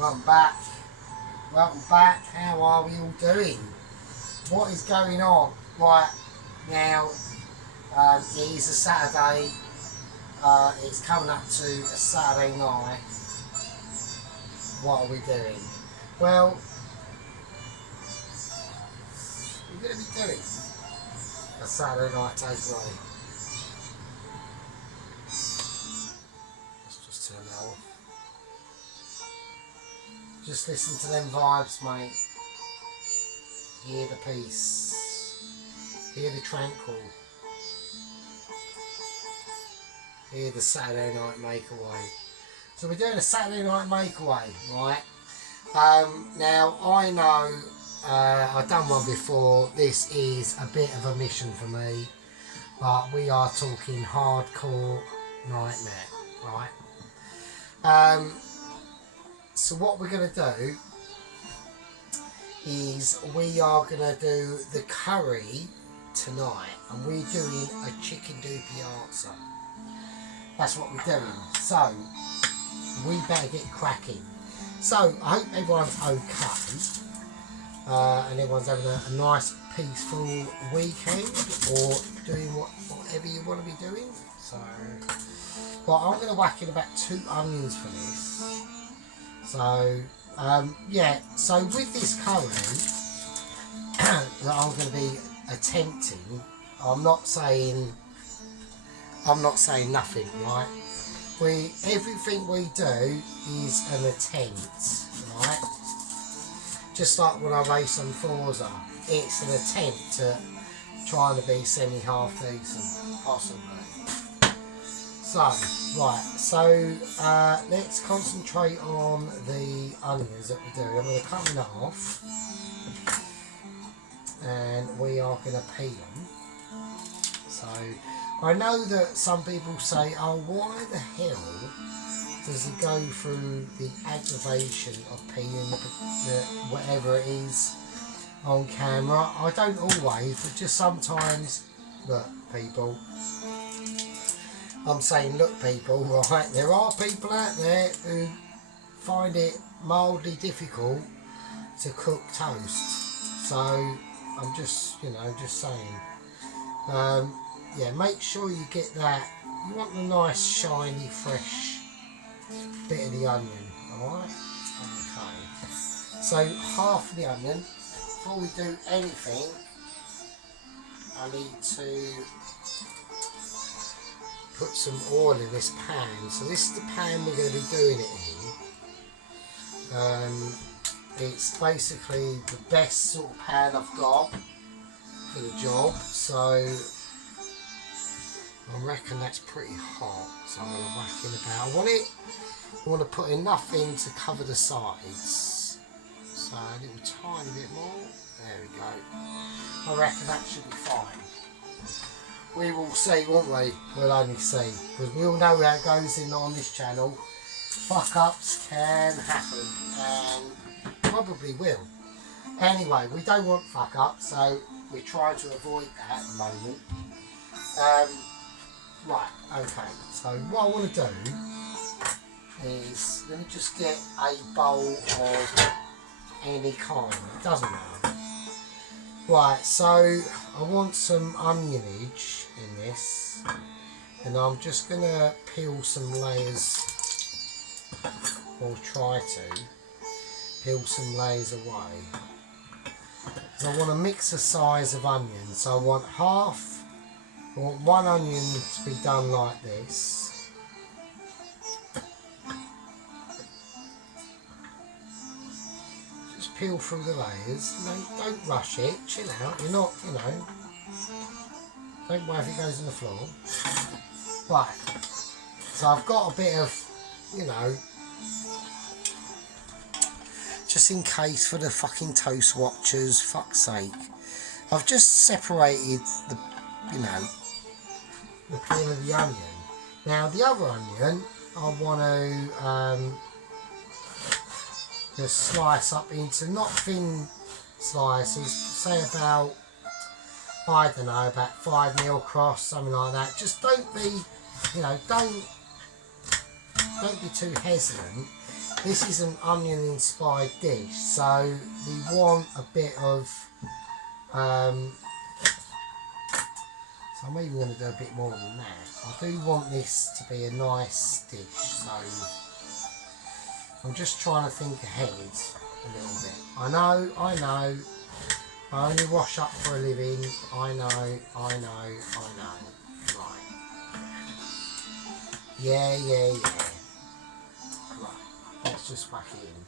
Welcome back. Welcome back. How are we all doing? What is going on right now? It is a Saturday. It's coming up to a Saturday night. What are we doing? Well, we're going to be doing a Saturday night takeaway. Let's just turn that off. Just listen to them vibes, mate. Hear the peace. Hear the tranquil. Hear the Saturday night makeaway. So we're doing a Saturday night makeaway, right? Now I know I've done one before. This is a bit of a mission for me, but we are talking hardcore nightmare, right? So what we're going to do is we are going to do the curry tonight, and we're doing a chicken dopiaza. That's what we're doing. So we better get cracking. So I hope everyone's okay, and everyone's having a nice peaceful weekend, or doing whatever you want to be doing. So, well, I'm going to whack in about 2 onions for this. So, yeah, so with this curry that I'm going to be attempting, I'm not saying nothing, right? Everything we do is an attempt, right? Just like when I race on Forza, it's an attempt at trying to be semi-half decent, possibly. So, right, so let's concentrate on the onions that we do. I'm going to cut them off, and we are going to peel them. So, I know that some people say, oh, why the hell does he go through the aggravation of peeling the whatever it is on camera? I don't always, but just sometimes. Look, people. I'm saying, look, people, right? There are people out there who find it mildly difficult to cook toast. So I'm just, just saying. Yeah, make sure you get that. You want the nice, shiny, fresh bit of the onion, alright? Okay. So half of the onion. Before we do anything, I need to put some oil in this pan. So this is the pan we're going to be doing it in. It's basically the best sort of pan I've got for the job. So I reckon that's pretty hot, so I'm going to whack in about. I want to put enough in to cover the sides. So a little tiny bit more. There we go. I reckon that should be fine. We will see, won't we? We'll only see. Because we all know how it goes on this channel. Fuck ups can happen, and probably will. Anyway, we don't want fuck ups, so we're trying to avoid that at the moment. Right, okay, so what I want to do is, let me just get a bowl of any kind, it doesn't matter. Right, so I want some onionage in this, and I'm just going to peel some layers, or try to peel some layers away. I want to mix the size of onions, so I want I want 1 onion to be done like this. Just peel through the layers. No, don't rush it. Chill out. You're not, don't worry if it goes on the floor. Right. So I've got a bit of, just in case for the fucking toast watchers, fuck's sake. I've just separated the peel of the onion. Now the other onion I want to just slice up into not thin slices, say about, I don't know, about 5mm across, something like that. Just don't be, don't be too hesitant this is an onion inspired dish, so we want a bit of so I'm even going to do a bit more than that. I do want this to be a nice dish, so I'm just trying to think ahead a little bit. I know, I only wash up for a living. I know. Right. Yeah. Right, let's just whack it in.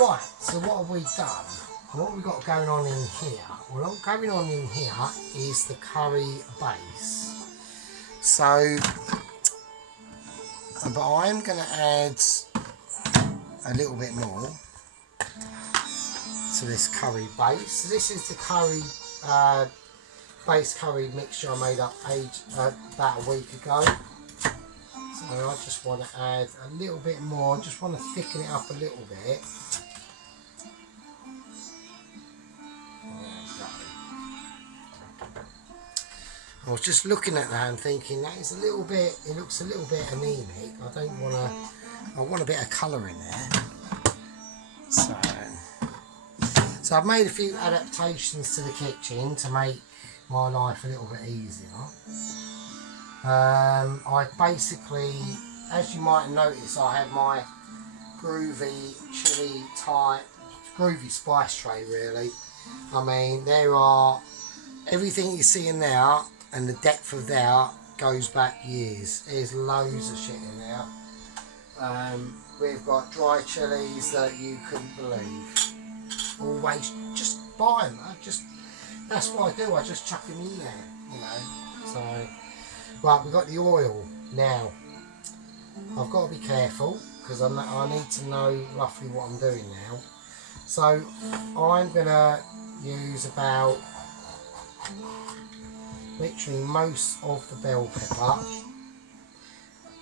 Right, so what have we done? What have we got going on in here? Well, what's going on in here is the curry base. So, but I'm going to add a little bit more to this curry base. So this is the curry base curry mixture I made up about a week ago. So I just want to add a little bit more. Just want to thicken it up a little bit. I was just looking at that and thinking that is a little bit, it looks a little bit anemic. I want a bit of colour in there. So I've made a few adaptations to the kitchen to make my life a little bit easier. I basically, as you might notice, I have my groovy chili type, groovy spice tray really. I mean, there are, everything you see in there and the depth of there goes back years. There's loads of shit in there. We've got dry chilies that you couldn't believe. Always just buy them. That's what I do. I just chuck them in there, you know. So, right, we've got the oil now. I've got to be careful because I need to know roughly what I'm doing now. So I'm gonna use about literally most of the bell pepper.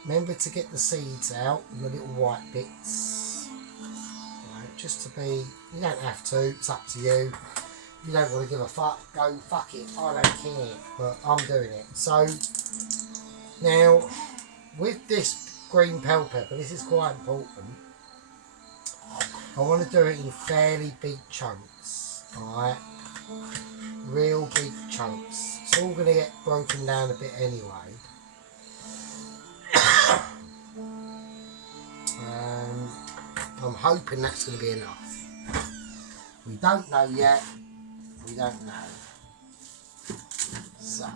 Remember to get the seeds out and the little white bits. You know, just to be, you don't have to, it's up to you. If you don't want to give a fuck, go fuck it, I don't care, but I'm doing it. So now with this green bell pepper, this is quite important. I want to do it in fairly big chunks, alright? Real big chunks. It's all going to get broken down a bit anyway. I'm hoping that's going to be enough. We don't know yet. We don't know. So,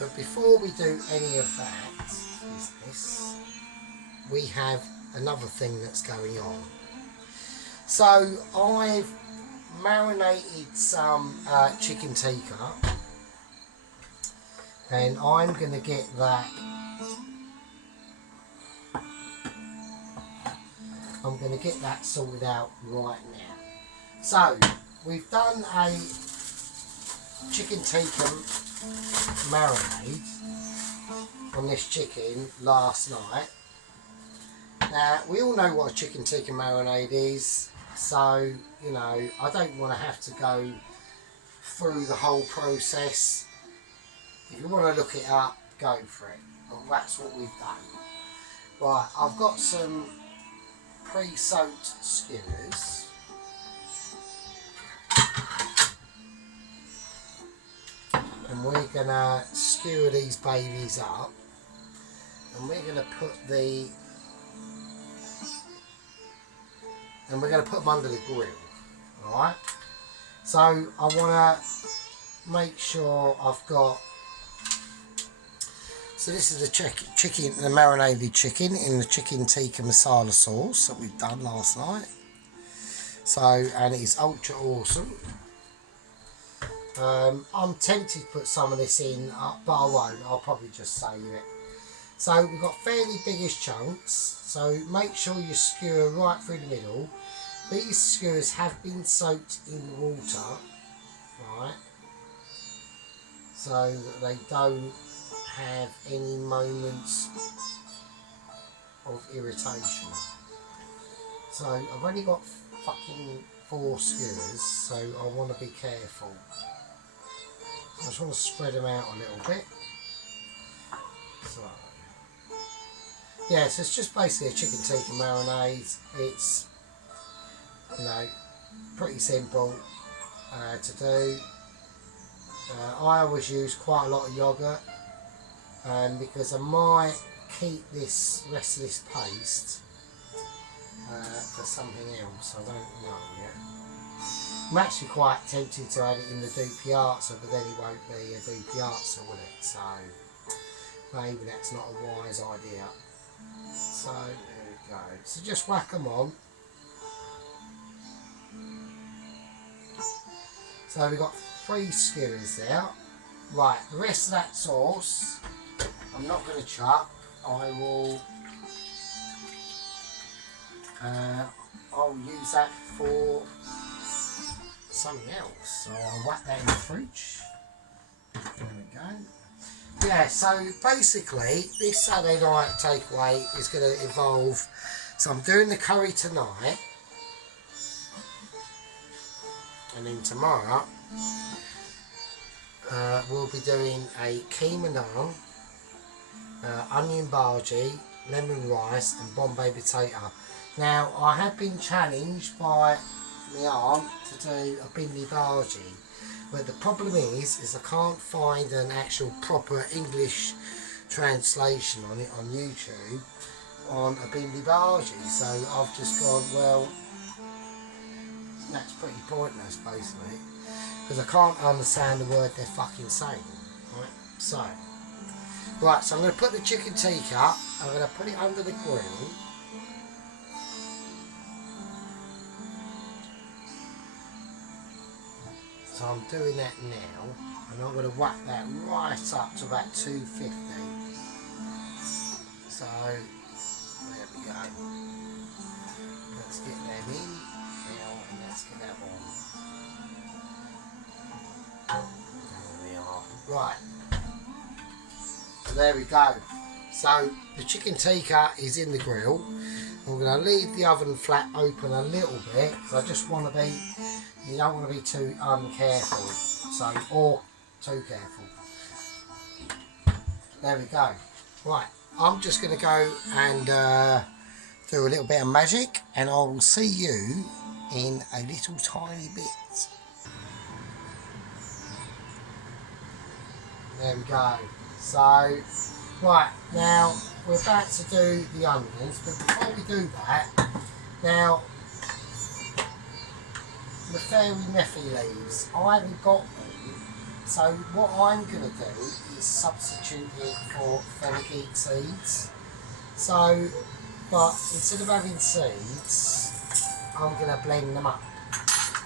but before we do any of that business, we have another thing that's going on. So I've marinated some chicken tikka, and I'm going to get that. I'm going to get that sorted out right now. So we've done a chicken tikka marinade on this chicken last night. Now we all know what a chicken tikka marinade is, so you know I don't want to have to go through the whole process. If you want to look it up, go for it. Well, that's what we've done. Right, I've got some pre-soaked skewers. And we're gonna skewer these babies up, and we're gonna put them under the grill. Alright? So I wanna make sure I've got, so this is the chicken, the marinated chicken in the chicken tikka masala sauce that we've done last night. So, and it's ultra awesome. I'm tempted to put some of this in, but I won't. I'll probably just save it. So we've got fairly biggish chunks. So make sure you skewer right through the middle. These skewers have been soaked in water, right? So that they don't have any moments of irritation. So I've only got fucking 4 skewers, so I want to be careful. I just want to spread them out a little bit. So, yeah, so it's just basically a chicken tikka marinade. It's, you know, pretty simple to do. I always use quite a lot of yogurt because I might keep this rest of this paste for something else. I don't know yet. I'm actually quite tempted to add it in the dopiaza, but then it won't be a dopiaza, will it? So maybe that's not a wise idea. So there we go. So just whack them on. So we've got 3 skewers there. Right, the rest of that sauce, I'm not going to chuck. I will. I'll use that for something else. So I'll whack that in the fridge. There we go. Yeah, so basically this Saturday night takeaway is going to involve, so I'm doing the curry tonight, and then tomorrow we'll be doing a keema naan, onion bhaji, lemon rice and Bombay potato. Now I have been challenged by my aunt to do a bindi bhaji, but the problem is I can't find an actual proper English translation on it on YouTube on a bindi bhaji, so I've just gone, well, that's pretty pointless basically, because I can't understand the word they're fucking saying. Right, so I'm going to put the chicken tikka, I'm going to put it under the grill. So I'm doing that now, and I'm going to whack that right up to about 250. So there we go. Let's get them in now, and let's get that on. There we are. Right. So there we go. So the chicken tikka is in the grill. I'm going to leave the oven flap open a little bit because I just want to be. You don't want to be too uncareful, so, or too careful. There we go. Right, I'm just going to go and do a little bit of magic, and I will see you in a little tiny bit. There we go. So, right, now we're about to do the onions, but before we do that, now, the fairy meffy leaves, I haven't got them, so what I'm going to do is substitute it for fenugreek seeds. So, but instead of having seeds, I'm going to blend them up.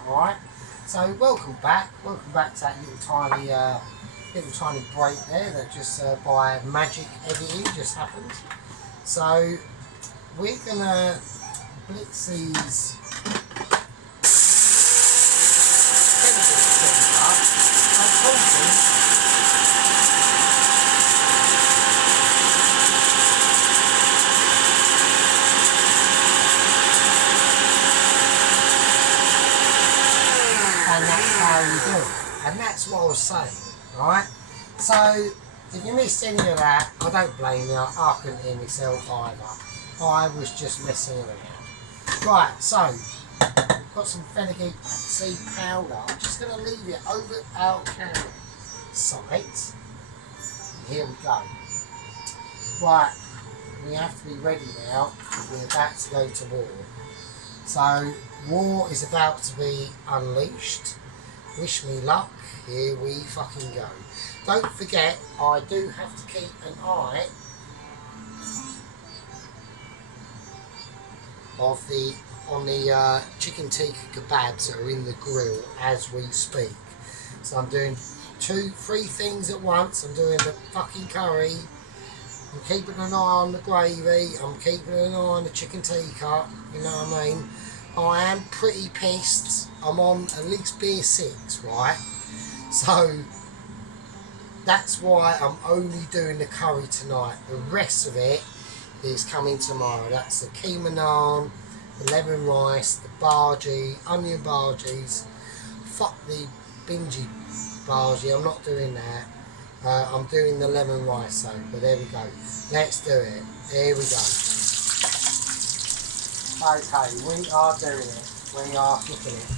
Alright, so welcome back to that little tiny break there that just by magic editing just happened. So we're going to blitz these and that's what I was saying, right? So, if you missed any of that, I don't blame you, I couldn't hear myself either. I was just messing around. Right, so, we've got some fenugreek seed powder. I'm just going to leave it over our camera sight. And here we go. Right, we have to be ready now, because we're about to go to war. So, war is about to be unleashed. Wish me luck, here we fucking go. Don't forget, I do have to keep an eye on the chicken tikka kebabs that are in the grill as we speak. So I'm doing 3 things at once. I'm doing the fucking curry, I'm keeping an eye on the gravy, I'm keeping an eye on the chicken tikka, you know what I mean? I am pretty pissed. I'm on at least beer 6, right? So that's why I'm only doing the curry tonight. The rest of it is coming tomorrow. That's the keema naan, the lemon rice, the bhaji, onion bhajis. Fuck the parsley. I'm not doing that. I'm doing the lemon rice though, but there we go. Let's do it. Here we go. Okay, we are doing it. We are cooking it.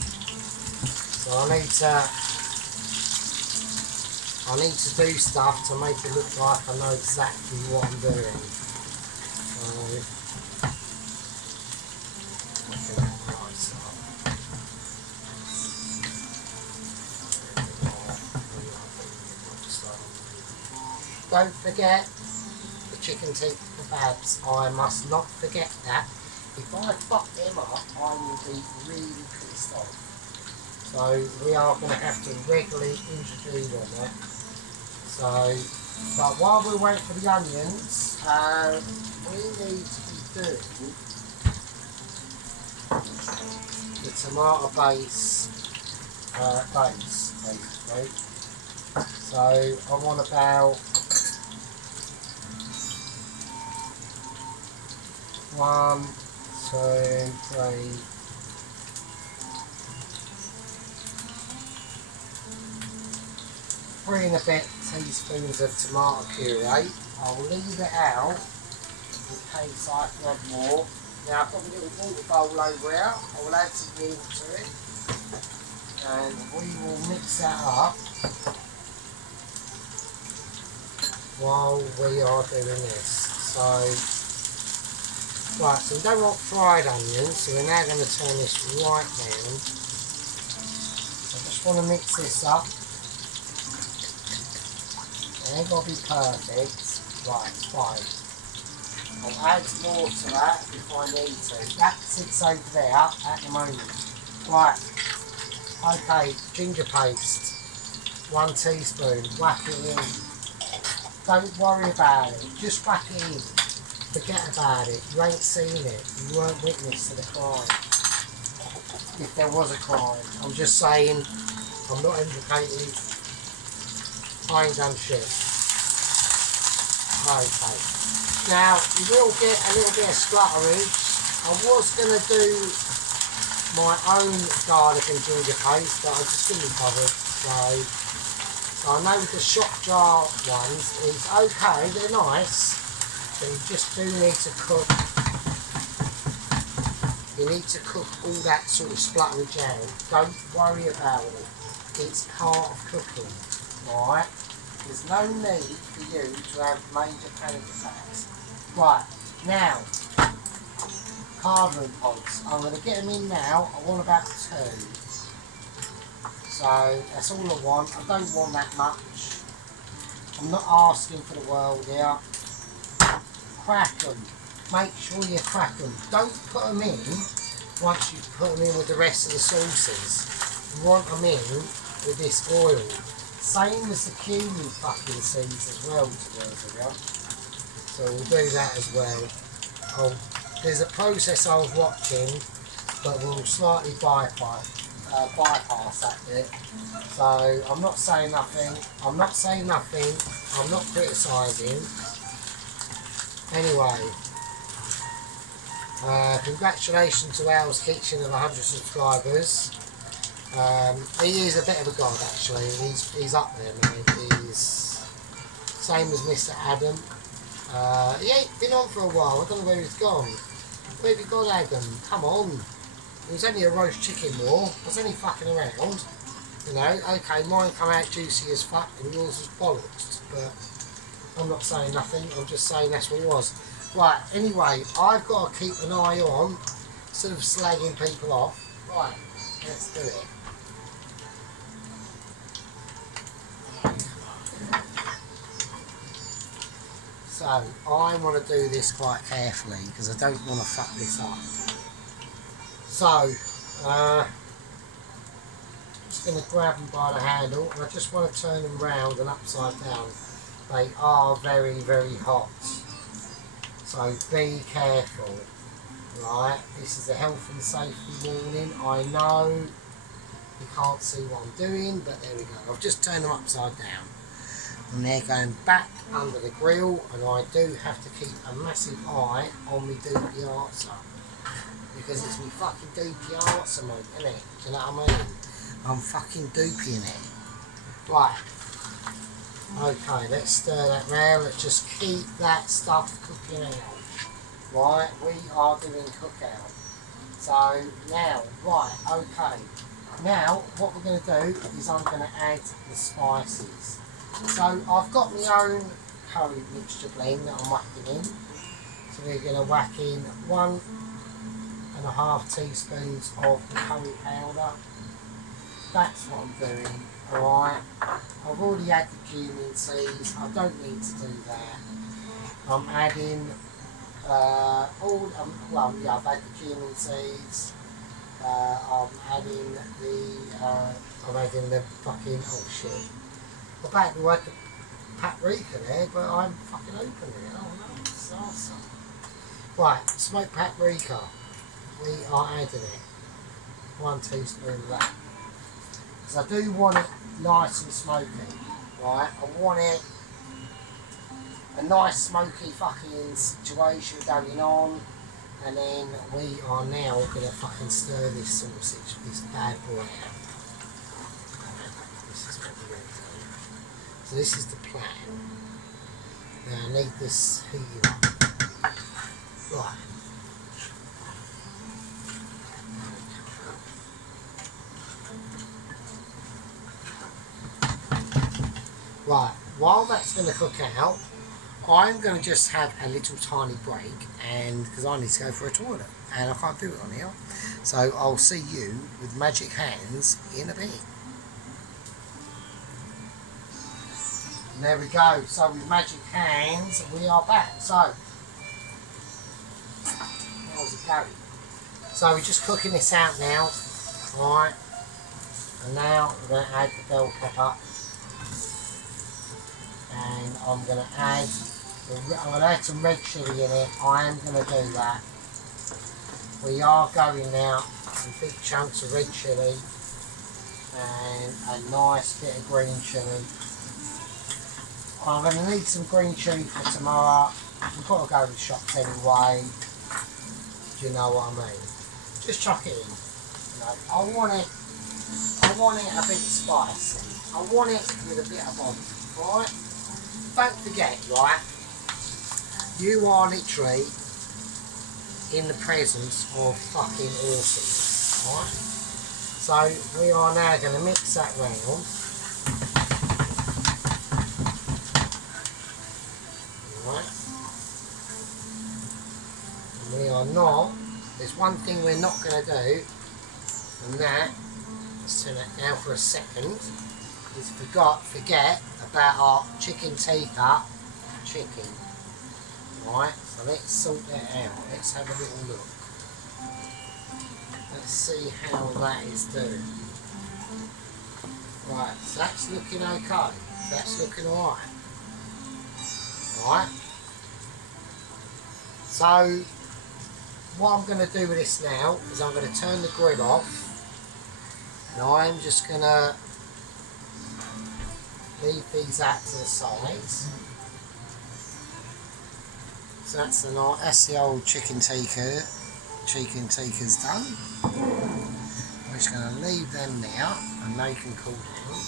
So I need to do stuff to make it look like I know exactly what I'm doing. So, looking at the rice up. Don't forget the chicken teeth kebabs. I must not forget that. If I fuck them up, I will be really pissed off. So we are going to have to regularly intervene on that. So, but while we wait for the onions, we need to be doing the tomato base, basically. So I want about 1, 2, 3, 3 and a bit teaspoons of tomato puree. I'll leave it out in case I can add more. Now I've got a little water bowl over here. I will add some water to it and we will mix that up while we are doing this. So, right, so we don't want fried onions, so we're now going to turn this right down. So I just want to mix this up. It ain't got to be perfect. Right, it's fine. I'll add more to that if I need to. That sits over there at the moment. Right, okay, ginger paste. 1 teaspoon, whack it in. Don't worry about it, just whack it in. Forget about it, you ain't seen it, you weren't witness to the crime. If there was a crime, I'm just saying, I'm not implicated, I ain't done shit. Okay, now you will get a little bit of splutterage. I was going to do my own garlic and ginger paste, but I just didn't bother, so I know the shop jar ones is okay, they're nice, but you just do need to cook. You need to cook all that sort of splutterage out. Don't worry about it. It's part of cooking, right? There's no need for you to have major panic attacks. Right, now, cardamom pods. I'm going to get them in now. I want about 2. So that's all I want. I don't want that much. I'm not asking for the world here. Crack them. Make sure you crack them. Don't put them in once you put them in with the rest of the sauces. You want them in with this oil. Same as the cumin fucking seeds as well, to be honest with you. So we'll do that as well. There's a process I was watching, but we'll slightly bypass that bit. So I'm not saying nothing. I'm not criticising. Anyway, congratulations to Al's Kitchen of 100 subscribers. He is a bit of a god actually. He's up there, mate. He's same as Mr. Adam. He ain't been on for a while. I don't know where he's gone. Where have you gone, Adam? Come on. It was only a roast chicken war. I was only fucking around. You know, okay, mine come out juicy as fuck and yours was bollocks. But I'm not saying nothing. I'm just saying that's what it was. Right, anyway, I've got to keep an eye on sort of slagging people off. Right, let's do it. So, I want to do this quite carefully because I don't want to fuck this up. So, just going to grab them by the handle and I just want to turn them round and upside down. They are very, very hot. So be careful. Right, this is a health and safety warning. I know you can't see what I'm doing, but there we go. I've just turned them upside down. And they're going back under the grill, and I do have to keep a massive eye on my dopiaza. Because it's my fucking dopiaza, mate, isn't it? Do you know what I mean? I'm fucking doping it. Right. Okay, let's stir that round. Let's just keep that stuff cooking out. Right, we are doing cookout. So now, right, okay. Now, what we're going to do is I'm going to add the spices. So I've got my own curry mixture blend that I'm whacking in. So we're going to whack in 1.5 teaspoons of the curry powder. That's what I'm doing. Alright, I've already had the cumin seeds. I don't need to do that. I'm adding I've had the cumin seeds. I'm adding the fucking, oh shit. I'm about to add the paprika there, but I'm fucking opening it. Oh no, it's awesome. Right, smoked paprika. We are adding it. 1 teaspoon of that. Because I do want it nice and smoky. Right, I want it a nice smoky fucking situation going on, and then we are now going to fucking stir this sausage, this bad boy out. This is what we're going to do. So this is the plan. Now I need this heated up. Right. Right, while that's going to cook out, I'm going to just have a little tiny break, and because I need to go for a toilet and I can't do it on here. So I'll see you with magic hands in a bit. And there we go. So with magic hands, we are back. So how's it going? So we're just cooking this out now. Alright. And now we're going to add the bell pepper. And I'm going to add some red chilli in it. I am going to do that. We are going now some big chunks of red chilli and a nice bit of green chilli. I'm going to need some green chilli for tomorrow. We've got to go to the shops anyway. Do you know what I mean? Just chuck it in. You know, I want it a bit spicy. I want it with a bit of body. Right? Don't forget, right? You are literally in the presence of fucking awesomeness, right? So we are now going to mix that round. Right? And we are not, there's one thing we're not going to do, and that, let's turn that down for a second, is forget about our chicken tikka chicken. Right, so let's sort that out. Let's have a little look. Let's see how that is doing. Right, so that's looking okay. That's looking alright. Right. So what I'm going to do with this now is I'm going to turn the grill off, and I'm just going to leave these out to the sides. So that's the old chicken tikka. Chicken tikka's done. I'm just going to leave them now, and they can cool down.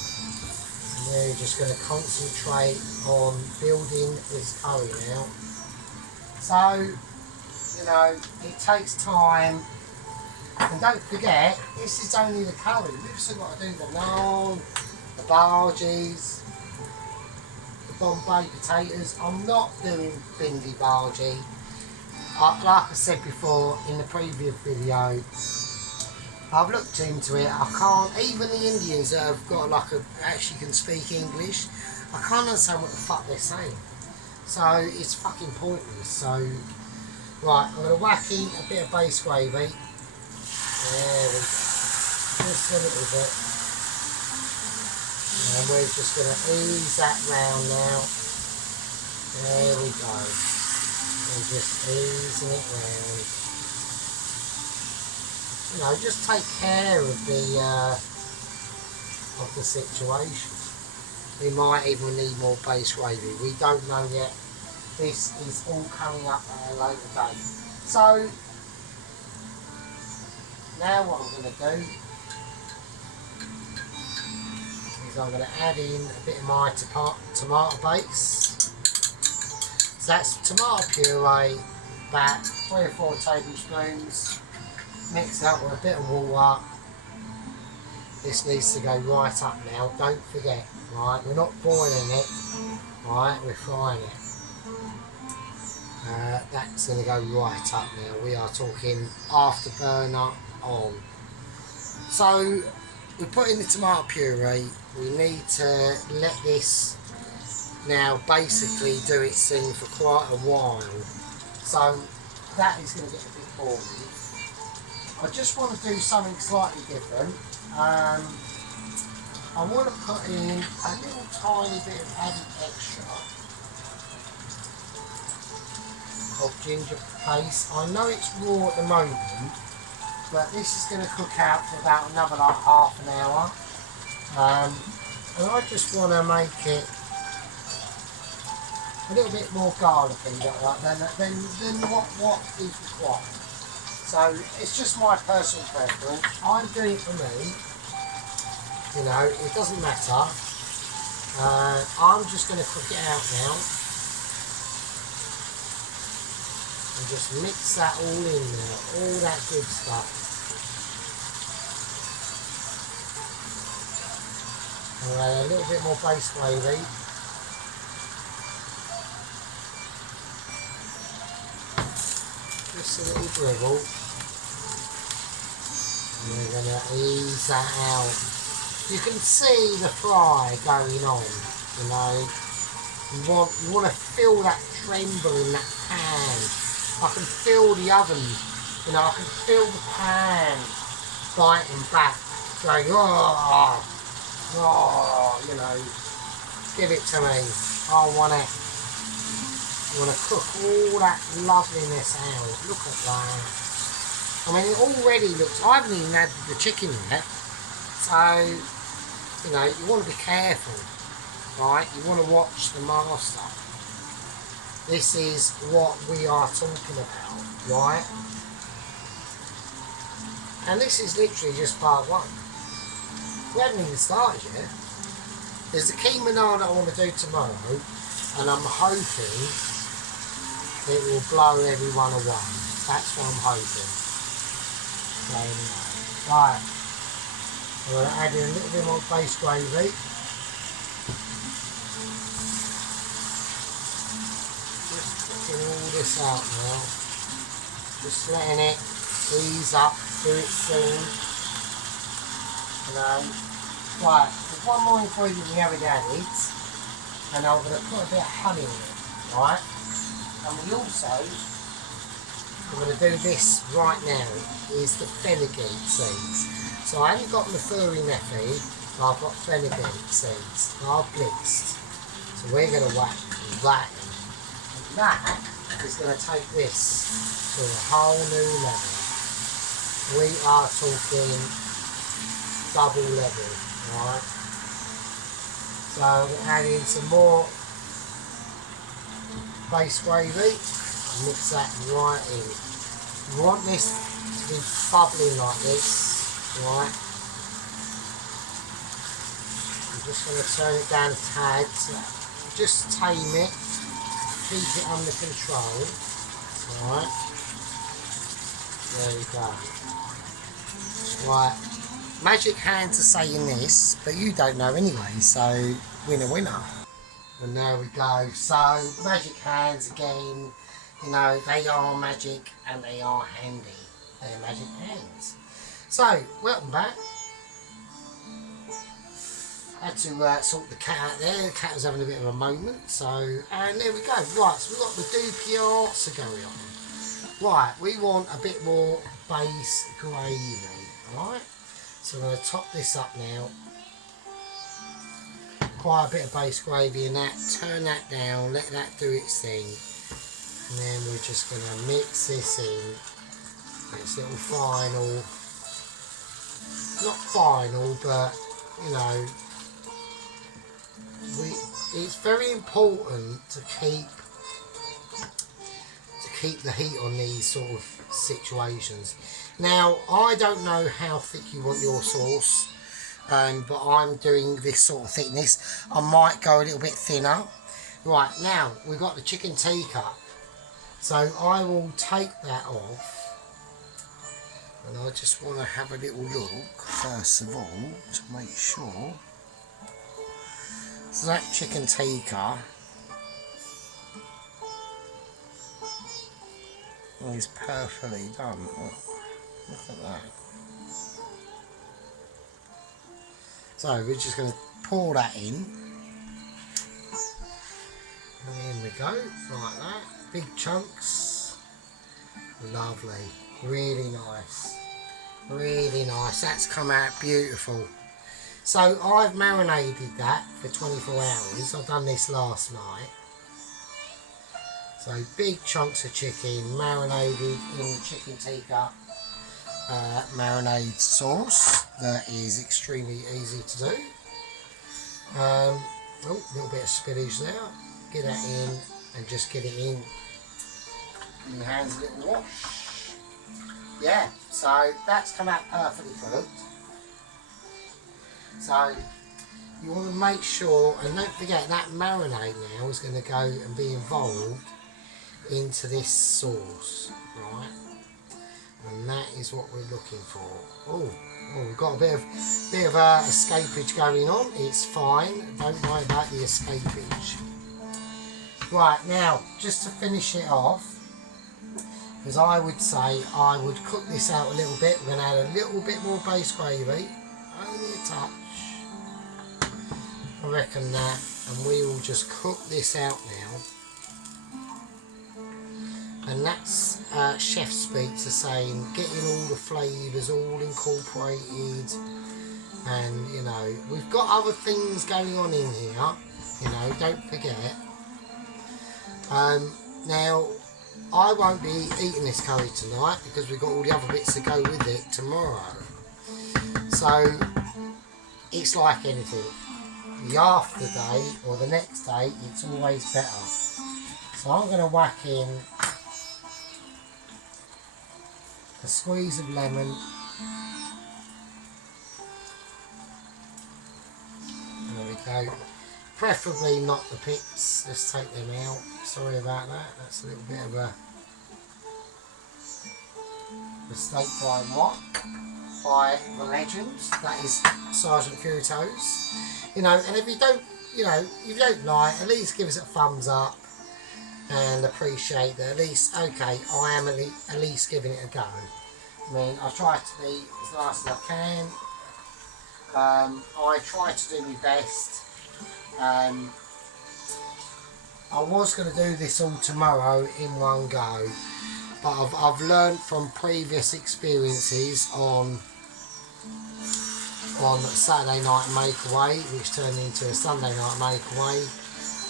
And we're just going to concentrate on building this curry now. So, you know, it takes time. And don't forget, this is only the curry. We've still got to do the naan, the bhajis, Bombay potatoes. I'm not doing bindi bhaji. Like I said before in the previous video, I've looked into it. I can't, even the Indians that have got actually can speak English, I can't understand what the fuck they're saying. So it's fucking pointless. So, right, I'm going to whack in a bit of base gravy. There we go. Just a little bit. And we're just going to ease that round now. There we go. And just easing it round. You know, just take care of the situation. We might even need more base gravy. We don't know yet. This is all coming up at a later date. So now what I'm going to do is is I'm going to add in a bit of my tomato base. So that's tomato puree, about 3 or 4 tablespoons. Mix that with a bit of water. This needs to go right up now, don't forget, right? We're not boiling it, right? We're frying it. That's going to go right up now. We are talking afterburner on. So we put in the tomato puree. We need to let this now basically do its thing for quite a while. So that is going to get a bit boring. I just want to do something slightly different. I want to put in a little tiny bit of added extra of ginger paste. I know it's raw at the moment, but this is going to cook out for about another like half an hour. And I just want to make it a little bit more garlicky than what is required. So it's just my personal preference. I'm doing it for me. You know, it doesn't matter. I'm just going to cook it out now. And just mix that all in there, all that good stuff. And add a little bit more base gravy. Just a little dribble. And we're going to ease that out. You can see the fry going on, you know. You want to feel that tremble in that pan. I can feel the oven, you know, I can feel the pan biting back, going, oh, you know, give it to me. I want to cook all that loveliness out. Look at that. I mean, it already looks, I haven't even added the chicken yet, so, you know, you want to be careful, right? You want to watch the master. This is what we are talking about, right? And this is literally just part one. We haven't even started yet. There's a keema naan that I want to do tomorrow, and I'm hoping it will blow everyone away. That's what I'm hoping. So anyway, right. I'm going to add in a little bit more base gravy. All this out now, just letting it ease up, do its thing. Right, there's one more ingredient we haven't added, and I'm going to put a bit of honey in it, right? And we also, we're going to do this right now, is the fenugreek seeds. So I haven't got the furry method, but I've got fenugreek seeds, and I've blitzed. So we're going to whack that in. That is going to take this to a whole new level. We are talking double level, right? So we'll add in some more base gravy and mix that right in. You want this to be bubbling like this, right? I'm just going to turn it down a tad, so just tame it. Keep it under control. Alright. There we go. Right. Magic hands are saying this, but you don't know anyway, so winner winner. And there we go. So magic hands again, you know, they are magic and they are handy. They're magic hands. So, welcome back. Had to sort the cat out there. The cat was having a bit of a moment. So, and there we go. Right, so we've got the dopiaza going on. Right, we want a bit more base gravy. Alright? So I'm going to top this up now. Quite a bit of base gravy in that. Turn that down. Let that do its thing. And then we're just going to mix this in. It's little final. Not final, but, you know, it's very important to keep the heat on these sort of situations. Now, I don't know how thick you want your sauce. but I'm doing this sort of thickness. I might go a little bit thinner. Right, now we've got the chicken teacup. So I will take that off. And I just want to have a little look, first of all, to make sure. So that chicken tikka is perfectly done. Look at that. So we're just going to pour that in. And in we go, like that. Big chunks. Lovely. Really nice. Really nice. That's come out beautiful. So I've marinated that for 24 hours. I've done this last night. So big chunks of chicken marinated in the chicken tikka marinade sauce. That is extremely easy to do. Oh, a little bit of spillage there. Get that in and just get it in. Give your hands a little wash. Yeah, so that's come out perfectly cooked. So you want to make sure, and don't forget that marinade now is going to go and be involved into this sauce, right? And that is what we're looking for. Oh, we've got a bit of escapage going on. It's fine. Don't worry about the escapage. Right, now just to finish it off, because I would say I would cook this out a little bit. We're going to add a little bit more base gravy, only a touch. I reckon that, and we will just cook this out now. And that's chef speak to saying getting all the flavours all incorporated, and you know we've got other things going on in here. You know, don't forget. Now I won't be eating this curry tonight because we've got all the other bits to go with it tomorrow. So it's like anything. The after day or the next day, it's always better. So I'm going to whack in a squeeze of lemon. There we go. Preferably not the pips. Let's take them out. Sorry about that. That's a little bit of a mistake by the legend. That is Sergeant Furito's. You know, and if you don't, if you don't like, at least give us a thumbs up and appreciate that. At least, okay, I am at least giving it a go. I mean, I try to be as nice as I can. I try to do my best. I was going to do this all tomorrow in one go, but I've learned from previous experiences on Saturday night makeaway, which turned into a Sunday night makeaway,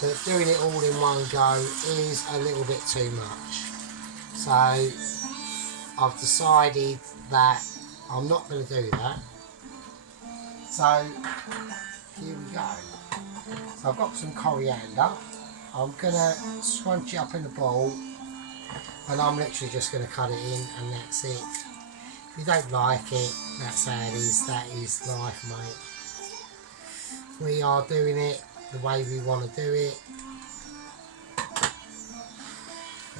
that doing it all in one go is a little bit too much. So I've decided that I'm not going to do that. So here we go. So I've got some coriander. I'm going to scrunch it up in a bowl, and I'm literally just going to cut it in, and that's it. If you don't like it, that's how it is. That is life, mate. We are doing it the way we want to do it.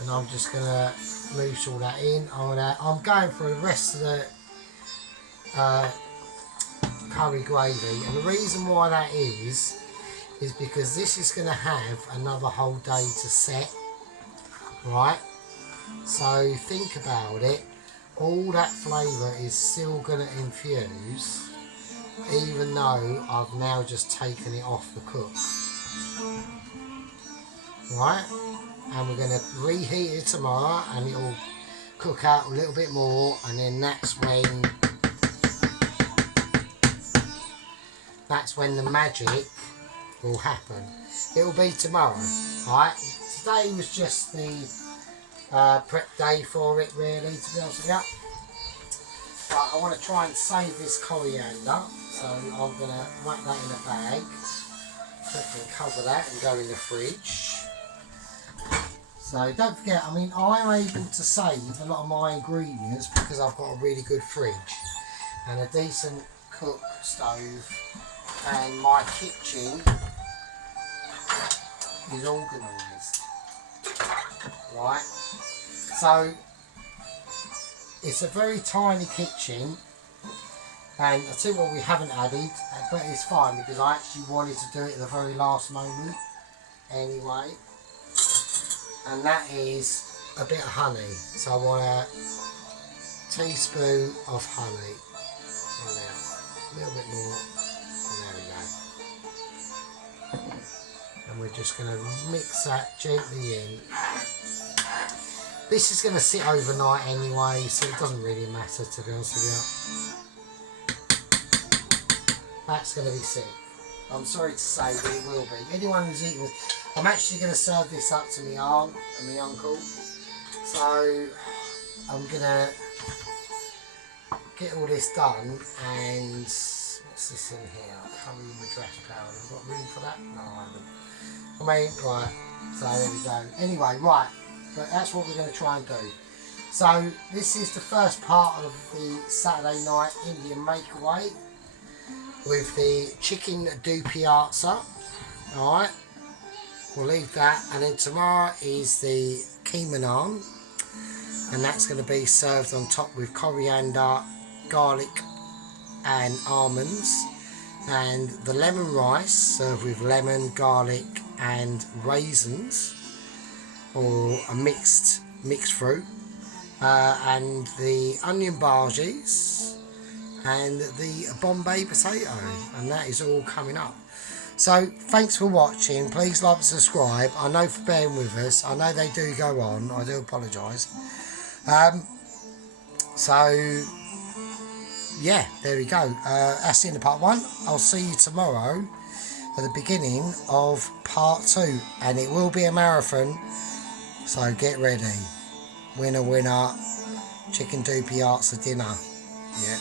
And I'm just going to mousse all that in. I'm going for the rest of the curry gravy. And the reason why that is because this is going to have another whole day to set. Right? So think about it. All that flavour is still going to infuse, even though I've now just taken it off the cook. Right? And we're going to reheat it tomorrow, and it will cook out a little bit more, and then that's when the magic will happen. It will be tomorrow. Right? Today was just the prep day for it, really, to be honest with you. But I want to try and save this coriander, so I'm going to whack that in a bag, quickly cover that and go in the fridge. So don't forget, I mean, I'm able to save a lot of my ingredients because I've got a really good fridge and a decent cook stove, and my kitchen is organised, right? So it's a very tiny kitchen, and I'll tell you what we haven't added, but it's fine because I actually wanted to do it at the very last moment anyway, and that is a bit of honey. So I want a teaspoon of honey in there, a little bit more, and there we go. And we're just going to mix that gently in. This is going to sit overnight anyway, so it doesn't really matter, to be honest with you. That's going to be sick. I'm sorry to say, but it will be. Anyone who's eating this, I'm actually going to serve this up to my aunt and my uncle. So I'm going to get all this done, and what's this in here? Curry madras powder. I've got room for that? No, I haven't. I mean, right, so there we go. Anyway, right, but that's what we're going to try and do. So this is the first part of the Saturday night Indian makeaway with the chicken dopiaza. Alright, we'll leave that, and then tomorrow is the keema naan, and that's going to be served on top with coriander, garlic and almonds, and the lemon rice served with lemon, garlic and raisins, or a mixed fruit, and the onion bhajis and the Bombay potato, and that is all coming up. So thanks for watching. Please like and subscribe. I know for bearing with us. I know they do go on. I do apologise. So yeah, there we go. That's the end of part 1. I'll see you tomorrow at the beginning of part 2, and it will be a marathon, so get ready. Winner, winner, chicken dopiaza dinner. Yeah.